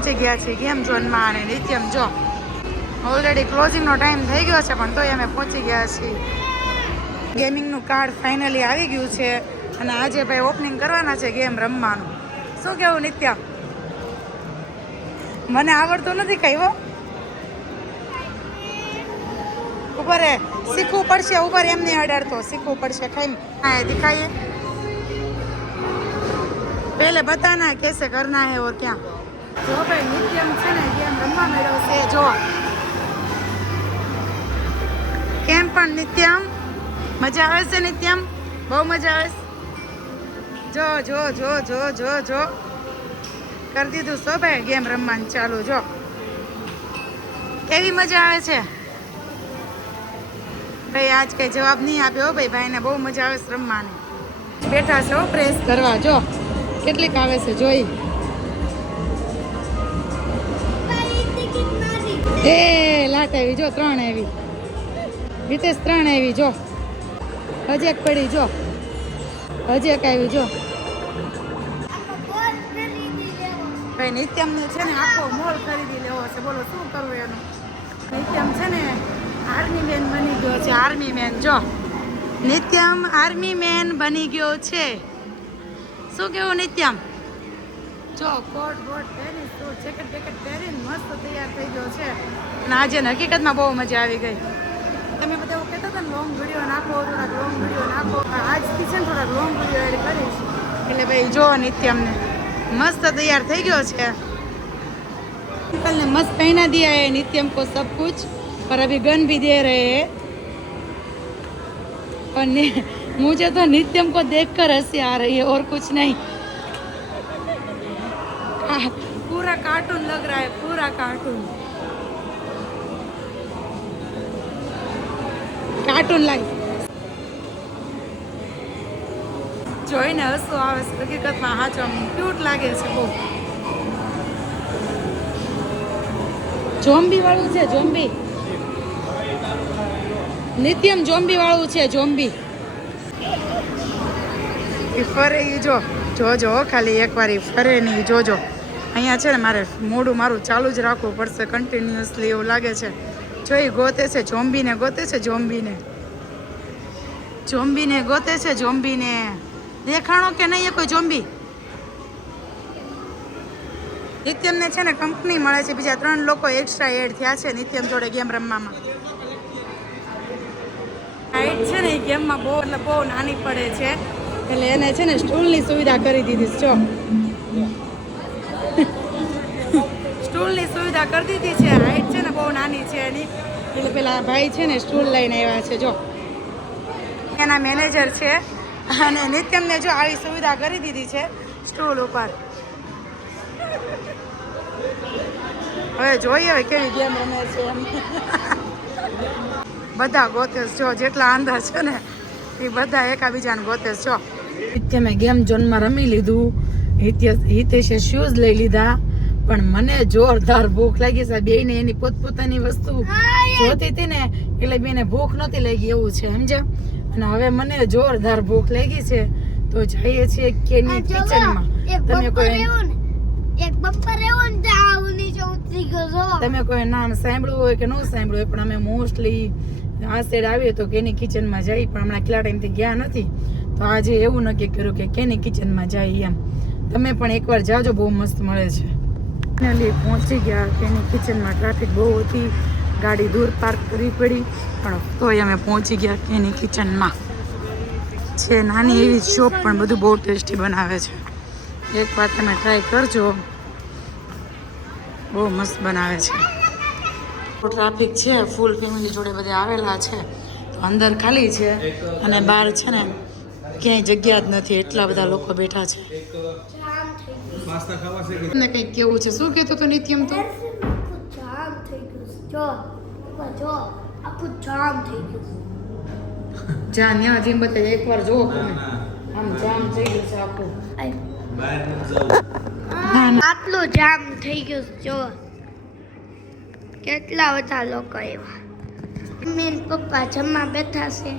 ગયા છે ગેમ ઝોનમાં અને નિત્યમ જો ઓલરેડી ક્લોઝિંગનો ટાઈમ થઈ ગયો છે પણ તોય અમે પહોંચી ગયા છીએ. ગેમિંગનું કાર્ડ ફાઇનલી આવી ગયું છે અને આજે ભાઈ ઓપનિંગ કરવાના છે ગેમ રમવાનું. શું કેવું નિત્યમ? મને આવડતું નથી કઈ હો. ઉપર શીખવું પડશે, ઉપર એમ નહીં અડાડતો, શીખવું પડશે. ખાઈ હા દિખાઈએ पहले बताना कैसे करना है और क्या. જો ભાઈ નિત્યમ છે ને ગેમ રમવા મેળવ છે. જો કેમ પણ નિત્યમ મજા આવે છે? નિત્યમ બહુ મજા આવે છે. જો જો જો જો જો જો કરી દીધું સો ભાઈ ગેમ રમવાનું ચાલુ. જો કેવી મજા આવે છે ભાઈ. આજ કઈ જવાબ નહીં આપ્યો ભાઈ. ભાઈને બહુ મજા આવે છે રમવાની. બેઠા છો પ્રેસ કરવા. જો કેટલીક આવે છે જોઈ. એ લાટ આવી જો 3 આવી. હિતેશ 3 આવી જો. હજી એક પડી જો. હજી એક આવી જો. ભાઈ નિત્યમને છે ને આખો મોલ ખરીદી લેવો છે. બોલો શું કરવું એનું. નિત્યમ છે ને આર્મી મેન બની ગયો છે. આર્મી મેન જો નિત્યમ આર્મી મેન બની ગયો છે. શું કેવું નિત્યમ? જો કોટ બોટ પહેરી સૂટ જેકેટ બેકેટ પહેરીને મસ્ત તૈયાર થઈ ગયો છે. અને આજે હકીકતમાં બહુ મજા આવી ગઈ. તમે બધા એવું કહેતા હતા ને લોંગ વિડીયો નાખો, થોડાક લોંગ વિડીયો નાખો. આજથી છે ને થોડાક લોંગ વિડીયો એડ કરીશ. એટલે ભાઈ જો નિત્યમને મસ્ત તૈયાર થઈ ગયો છે. अंकल ने मस्त पहना दिया है नित्यम को सब कुछ पर अभी गन भी दे रहे हैं. और मुझे तो नित्यम को देखकर हंसी आ रही है और कुछ नहीं. पूरा कार्टून लग रहा है, पूरा कार्टून. કાર્ટૂન લાઈફ જોઈને હસવું આવે છે. હકીકતમાં હાચો ક્યુટ લાગે છે બહુ. ઝોમ્બી વાળું છે. ઝોમ્બી નિત્યમ ઝોમ્બી વાળું છે. ઝોમ્બી ફરે ઈ જો જોજો ખાલી એકવાર ફરે નહીં જોજો. અહીંયા છે ને મારે મારું ચાલુ જ રાખવું પડશે કન્ટિન્યુઅસલી એવું લાગે છે. જો એ ગોતે છે ઝોમ્બીને ગોતે છે. ઝોમ્બીને ગોતે છે. ઝોમ્બીને દેખાણો કે નહીં એ કોઈ ઝોમ્બી. નિત્યમને છે ને કંપની મળે છે. બીજા 3 લોકો એક્સ્ટ્રા એડ થયા છે નિત્યમ જોડે ગેમ રમવામાં. હાઈટ છે ને એ ગેમમાં બહુ એટલે બહુ નાની પડે છે. એટલે એને છે ને સ્ટૂલની સુવિધા કરી દીધી છે. જો સ્ટૂલની સુવિધા કરી દીધી છે. હાઈટ છે ને બહુ નાની છે એની. એટલે પેલા ભાઈ છે ને સ્ટૂલ લઈને આવ્યા છે. જો એના મેનેજર છે. અને નિત્યમને જો આવી સુવિધા કરી દીધી છે સ્ટૂલ ઉપર. હવે જોઈએ હવે કેવી ગેમ રમે છે એમ. બધા ગોતેશ જો જેટલા અંદર છે ને એ બધા એકાબીજાને ગોતેશ. જો નિત્યમે ગેમ ઝોનમાં રમી લીધું. હિતેશે શૂઝ લઈ લીધા. પણ મને જોરદાર ભૂખ લાગી છે. બેયને એની પોતપોતાની વસ્તુ જોતી હતી ને એટલે બેને ભૂખ નહોતી લાગી એવું છે સમજ્યા. અને હવે મને જોરદાર ભૂખ લાગી છે તો જઈએ છીએ કેની કિચનમાં. તમે કોઈ નામ સાંભળ્યું હોય કે ન સાંભળ્યું હોય પણ અમે મોસ્ટલી આ સાઈડ આવીએ તો કેની કિચનમાં જઈએ. પણ હમણાં કેટલા ટાઈમથી ગયા નથી તો આજે એવું નક્કી કર્યું કે કેની કિચનમાં જઈએ એમ. તમે પણ એકવાર જાજો બહુ મસ્ત મળે છે. ફાઇનલી પહોંચી ગયા કેની કિચનમાં. ટ્રાફિક બહુ હતી, ગાડી દૂર પાર્ક કરવી પડી પણ તોય અમે પહોંચી ગયા કેની કિચનમાં. છે નાની એવી શોપ પણ બધું બહુ ટેસ્ટી બનાવે છે. એક વાર તમે ટ્રાય કરજો, બહુ મસ્ત બનાવે છે. ટ્રાફિક છે, ફૂલ ફેમિલી જોડે બધે આવેલા છે. તો અંદર ખાલી છે અને બહાર છે ને ક્યાંય જગ્યા જ નથી, એટલા બધા લોકો બેઠા છે. ને કંઈક કેવું છે. શું કહેતો તો નિત્યમ? તો જા ન્યા જેમ બતાવે એકવાર જોવો તમે. આમ જામ થઈ ગયું છે આખું. આટલું જામ થઈ ગયું જો. કેટલા બધા લોકો એવા. મમ્મી ને પપ્પા જમવા બેઠા છે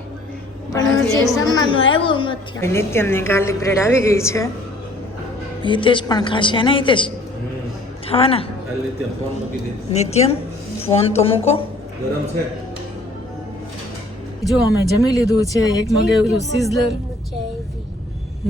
પણ હજી જમવાનું આવ્યું નથી. નિત્યમની ગાર્લિક બ્રેડ આવી ગઈ છે. હિતેશ પણ ખાશે ને? હિતેશ ખાવાના હાલ નિત્યમ ફોન મૂકી દે. નિત્યમ ફોન તો મૂકો. ગરમ છે. જો અમે જમી લીધું છે. એક મગાવ્યું હતું સિઝલર. મજા આવી.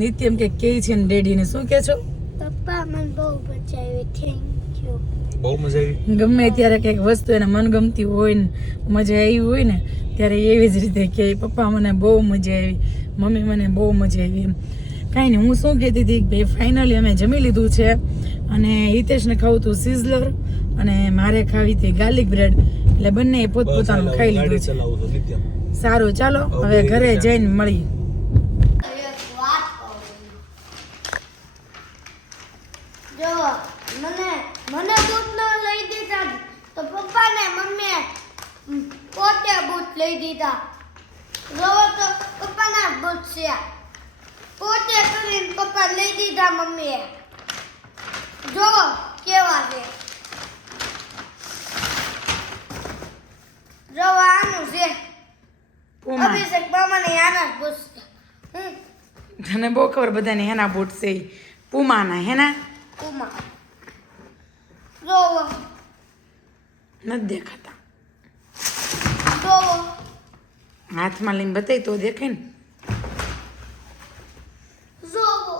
નિત્યમ કે છે ને ડેડીને શું કહે છો? પપ્પા મને બહુ મજા આવી. Thank you. બહુ મજા આવી. ગમે ત્યારે કંઈક વસ્તુ એને મનગમતી હોય ને મજા આવી હોય ને ત્યારે એવી જ રીતે કે પપ્પા મને બહુ મજા આવી, મમ્મી મને બહુ મજા આવી એમ. કાંઈ નહીં, હું શું કહેતી હતી કે ફાઇનલી અમે જમી લીધું છે અને હિતેશને ખાવું હતું સિઝલર અને મારે ખાવી હતી ગાર્લિક બ્રેડ. એટલે બંને પોતપોતાનું ખાઈ લીધું છે. ચલાવું છું નિત્યમ. સારું, ચાલો હવે ઘરે જઈને મળીએ. એક વાત કહું. જો મને બૂટ ન લઈ દીધા તો પપ્પાને મમ્મીએ પોતે બૂટ લઈ દીધા. જોવો તો પપ્પાના જ બૂટ છે. પોતે કરીને પપ્પા લઈ દીધા મમ્મીએ. જોવો કેવા છે. જોવો આનું છે. પૂમા, અભિષેક મામાને આના જ બૂટ છે. તને બહુ ખબર બધાને હેના બૂટ છે ઈ. પૂમાના હેના ઉમા જોવો નથી દેખાતા. જોવો હાથમાં લઈને બતાવી તો દેખાય ને. જોવો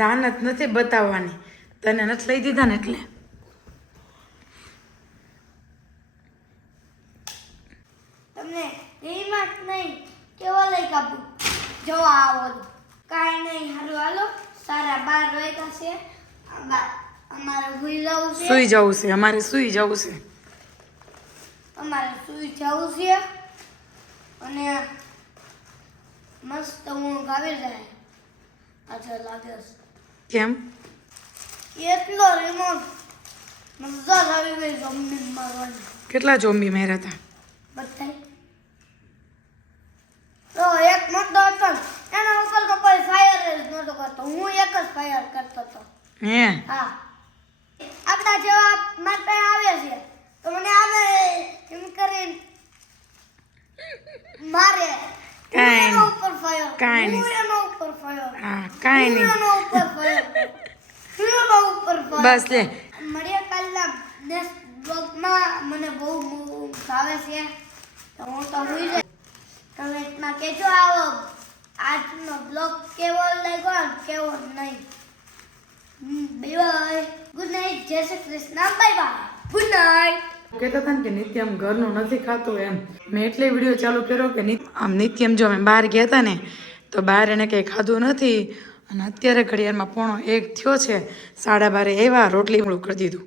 દાનત નથી બતાવવાની, તને નથી લઈ દીધા ને એટલે. તમને રીમાં નહીં કેવો લઈ કાપું. જો આવો કાંઈ નહીં. હાલો હાલો 12:30 વાગ્યા છે. અમારે સુઈ જવું છે. સુઈ જવું છે, અમારે સુઈ જવું છે. અમારે સુઈ જવું છે અને મસ્ત ઊંઘ આવી જાય. આજે લાગે કેમ? છે એટલો રિમોટ મજા જ આવી ગઈ જમીન મારવાની. કેટલા જોમ્બી માર્યા હતા? બધાય તો એક મોટો હતો ને, એના ઉપર તો કોઈ ફાયર જ નહોતો કરતો. હું એક જ ફાયર કરતો હતો. હે હા, આપણા જેવા મારા પાસે આવે છે તો મને આવે એમ કરીને મારે. કાંઈ હું એના ઉપર ફાયર, કાંઈ હું એના ઉપર ફાયર, હા, કાંઈ હું નહીં. એના ઉપર ફાયર, હું એના ઉપર ફાયર. બસ લે. મળીએ કાલના નેક્સ્ટ બ્લોગમાં. મને બહુ ઊંઘ આવે છે તો હું તો સુઈ જાય. કમેન્ટમાં કહેજો આવો આજનો બ્લોગ કેવો લાગ્યો અને કેવો નહીં. બાય. Good night. જય Shri Krishna. Bye bye. Good night. કહેતા હતા ને કે નિત્યમ ઘરનું નથી ખાતું એમ. મેં એટલે વિડીયો ચાલુ કર્યો કે આમ નિત્યમ જો અમે બહાર ગયા હતા ને તો બહાર એને કંઈ ખાધું નથી અને અત્યારે ઘડિયાળમાં 1:45 થયો છે. 12:30 એવા રોટલી મૂળું કરી દીધું.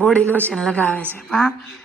બોડી લોશન લગાવે છે. હા,